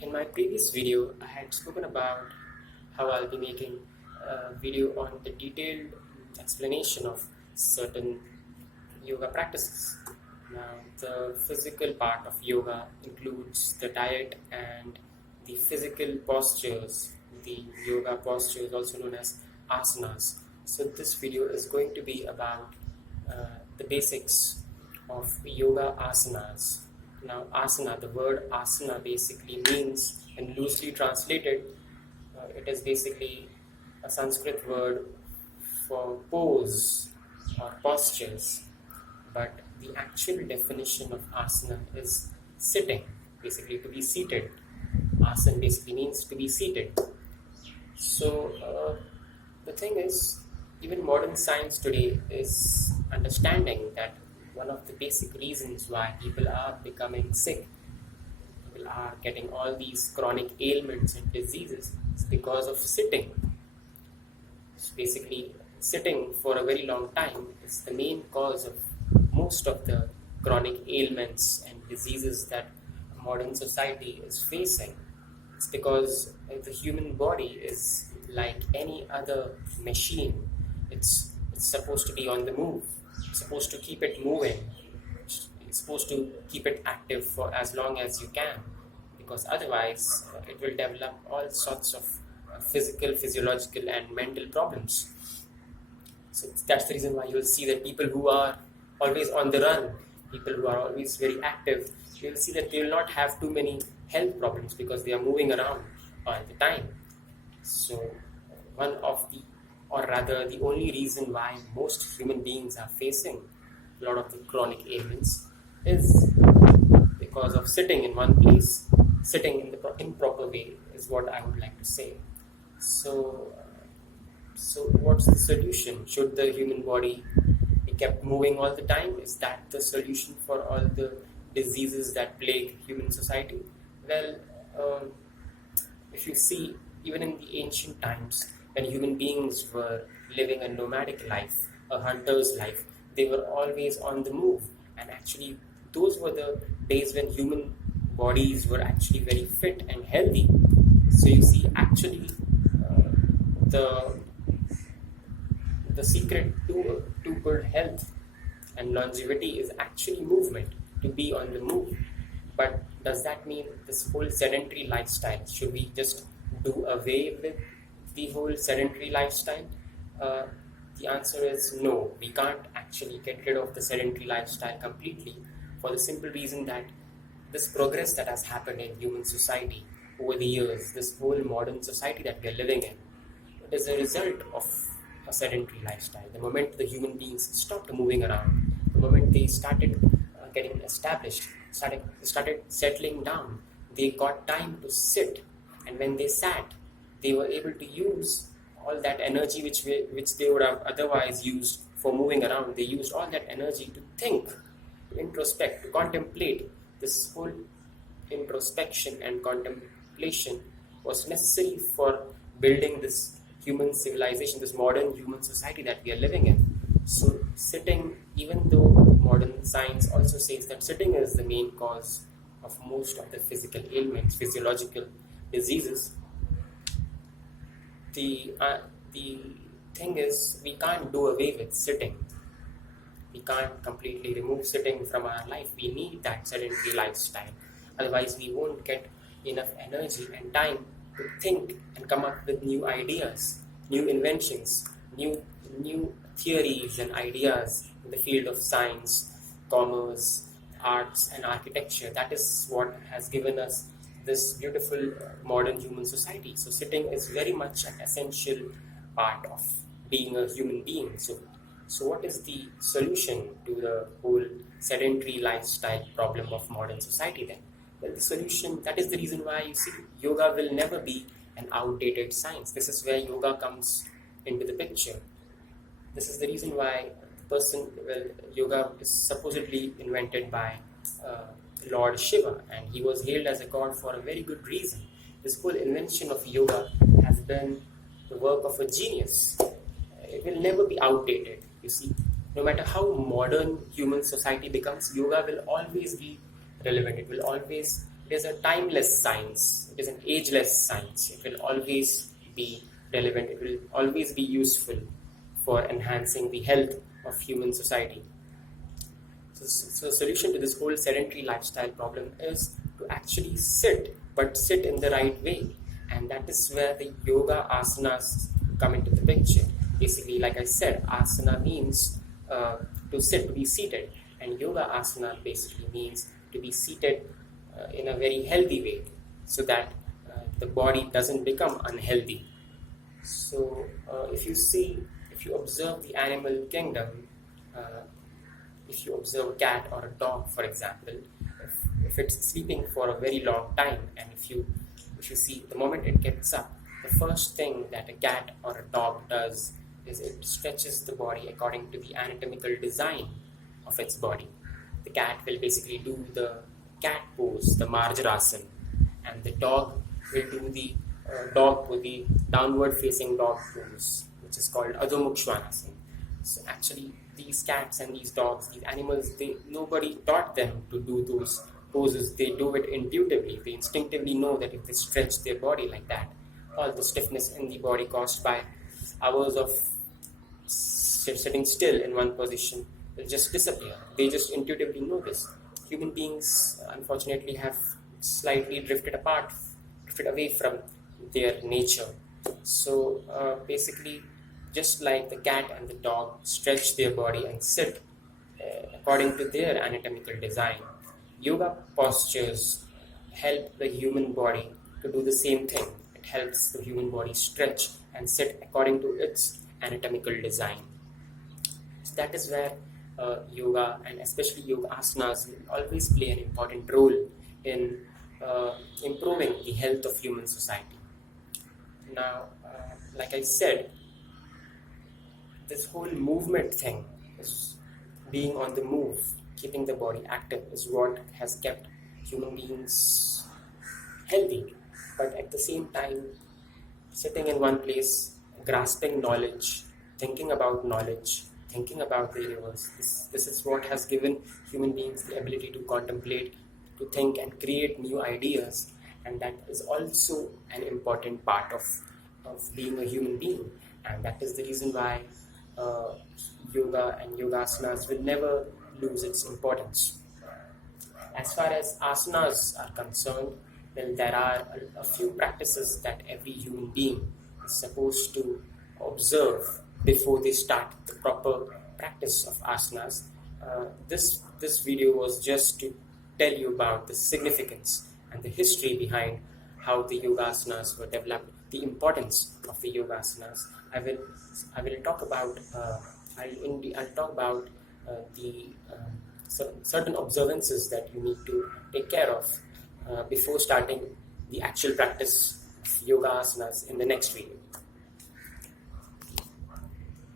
In my previous video, I had spoken about how I'll be making a video on the detailed explanation of certain yoga practices. Now, the physical part of yoga includes the diet and the physical postures, the yoga postures, also known as asanas. So, this video is going to be about the basics of yoga asanas. Now, asana, the word asana basically means, and loosely translated, it is basically a Sanskrit word for pose or postures. But the actual definition of asana is sitting, basically to be seated. Asana basically means to be seated. So, the thing is, even modern science today is understanding that one of the basic reasons why people are becoming sick, people are getting all these chronic ailments and diseases, is because of sitting. So basically, sitting for a very long time is the main cause of most of the chronic ailments and diseases that modern society is facing. It's because the human body is like any other machine. It's supposed to be on the move. It's supposed to keep it moving. It's supposed to keep it active for as long as you can, because otherwise it will develop all sorts of physical, physiological, and mental problems. So that's the reason why you'll see that people who are always on the run, people who are always very active, you'll see that they will not have too many health problems because they are moving around all the time. So one of the, or rather the only reason why most human beings are facing a lot of the chronic ailments is because of sitting in one place, sitting in the improper way is what I would like to say. So, so what's the solution? Should the human body be kept moving all the time? Is that the solution for all the diseases that plague human society? Well, if you see, even in the ancient times, when human beings were living a nomadic life, a hunter's life, they were always on the move. And actually, those were the days when human bodies were actually very fit and healthy. So you see, actually, the the secret to good health and longevity is actually movement, to be on the move. But does that mean this whole sedentary lifestyle? Should we just do away with the whole sedentary lifestyle? Uh, the answer is no. We can't actually get rid of the sedentary lifestyle completely, for the simple reason that this progress that has happened in human society over the years, this whole modern society that we are living in, it is a result of a sedentary lifestyle. The moment the human beings stopped moving around, the moment they started getting established, started settling down, they got time to sit, and when they sat, they were able to use all that energy which they would have otherwise used for moving around. They used all that energy to think, to introspect, to contemplate. This whole introspection and contemplation was necessary for building this human civilization, this modern human society that we are living in. So sitting, even though modern science also says that sitting is the main cause of most of the physical ailments, physiological diseases, the thing is, we can't do away with sitting. We can't completely remove sitting from our life. We need that sedentary lifestyle. Otherwise, we won't get enough energy and time to think and come up with new ideas, new inventions, new theories and ideas in the field of science, commerce, arts, and architecture. That is what has given us this beautiful modern human society. So sitting is very much an essential part of being a human being. So what is the solution to the whole sedentary lifestyle problem of modern society then? Well, the solution, that is the reason why you see yoga will never be an outdated science. This is where yoga comes into the picture. This is the reason why yoga is supposedly invented by Lord Shiva, and he was hailed as a god for a very good reason. This whole invention of yoga has been the work of a genius. It will never be outdated. You see, no matter how modern human society becomes, yoga will always be relevant. It will always It is a timeless science. It is an ageless science. It will always be relevant. It will always be useful for enhancing the health of human society. So the solution to this whole sedentary lifestyle problem is to actually sit, but sit in the right way. And that is where the yoga asanas come into the picture. Basically, like I said, asana means to sit, to be seated. And yoga asana basically means to be seated in a very healthy way so that the body doesn't become unhealthy. So if you observe the animal kingdom, if you observe a cat or a dog, for example, if it's sleeping for a very long time, and if you see the moment it gets up, the first thing that a cat or a dog does is it stretches the body according to the anatomical design of its body. The cat will basically do the cat pose, the Marjarasana, and the dog will do the the downward facing dog pose, which is called Adho Mukha Svanasana. So actually, these cats and these dogs, these animals, nobody taught them to do those poses. They do it intuitively. They instinctively know that if they stretch their body like that, all the stiffness in the body caused by hours of sitting still in one position will just disappear. They just intuitively know this. Human beings, unfortunately, have slightly drifted away from their nature. So basically, just like the cat and the dog stretch their body and sit according to their anatomical design, yoga postures help the human body to do the same thing. It helps the human body stretch and sit according to its anatomical design. So that is where yoga, and especially yoga asanas, will always play an important role in improving the health of human society. Now, like I said, this whole movement thing, is being on the move, keeping the body active, is what has kept human beings healthy. But at the same time, sitting in one place, grasping knowledge, thinking about knowledge, thinking about the universe, this is what has given human beings the ability to contemplate, to think and create new ideas. And that is also an important part of being a human being. And that is the reason why yoga and yoga asanas will never lose its importance. As far as asanas are concerned, well, there are a few practices that every human being is supposed to observe before they start the proper practice of asanas. This video was just to tell you about the significance and the history behind how the yoga asanas were developed, the importance of the yoga asanas. I will talk about I'll talk about the certain observances that you need to take care of before starting the actual practice of yoga asanas in the next video.